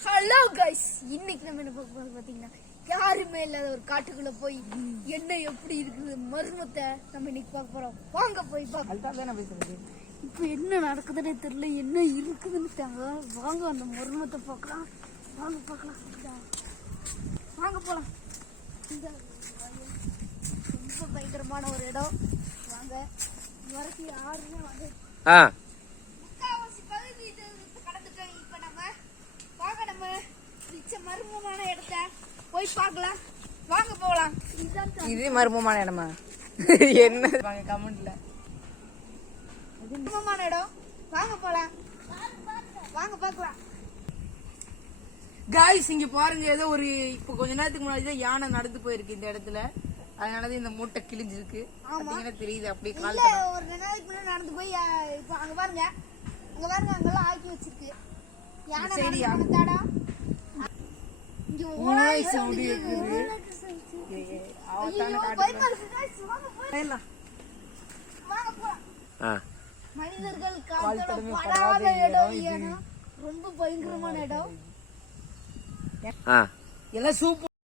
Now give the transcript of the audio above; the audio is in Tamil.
ஹலோ கைஸ் இன்னைக்கு நம்ம என்ன பார்க்க போறோம் பாத்தீங்கன்னா யாருமே இல்லாத ஒரு காட்டுக்குள்ள போய் என்ன எப்படி இருக்குது மர்மத்தை நம்ம இன்னைக்கு பார்க்க போறோம். வாங்க போய் பார்க்க அல்டா தானே பேசுறது? இப்போ என்ன நடக்குதுன்னே தெரியல என்ன இருக்குதுன்னு வாங்க அந்த மர்மத்தை பார்க்கலாம். வாங்க பார்க்கலாம். இதா. வாங்க போலாம். இந்த. ரொம்ப பயங்கரமான ஒரு இடம். வாங்க. வரைக்கும் யாருமே வந்து ஆ முக்காவாசி பகுதி இது கடந்துட்டோம் இப்ப நம்ம வாங்க நம்ம மிச்ச மர்மமான இடத்த போய் பார்க்கலாம். வாங்க போகலாம் இது மர்மமான இடமா? என்ன? வாங்க கமெண்ட்ல மர்மமான இடம். வாங்க போலாம். வாங்க பார்க்கலாம். காய்ஸ் இங்க பாருங்க ஏதோ ஒரு இப்போ கொஞ்ச நேரத்துக்கு முன்னாடி தான் யானை நடந்து போயிருக்கு இந்த இடத்துல. அதனாலதான் இந்த மூட்டை கிழிஞ்சிருக்கு. பாத்தீங்கன்னா தெரியுது அப்படியே கால் ஒரு நாளைக்கு முன்னாடி நடந்து போய் இப்ப அங்க பாருங்க. அங்க பாருங்க அங்கெல்லாம் ஆக்கி வச்சிருக்கு. யானை சரி, நடந்து வயசு முடி. இருக்குது. மனிதர்கள் படாத இடம். ஏன்னா ரொம்ப பயங்கரமான இடம். ஆ. எல்லாம் சூப்பர்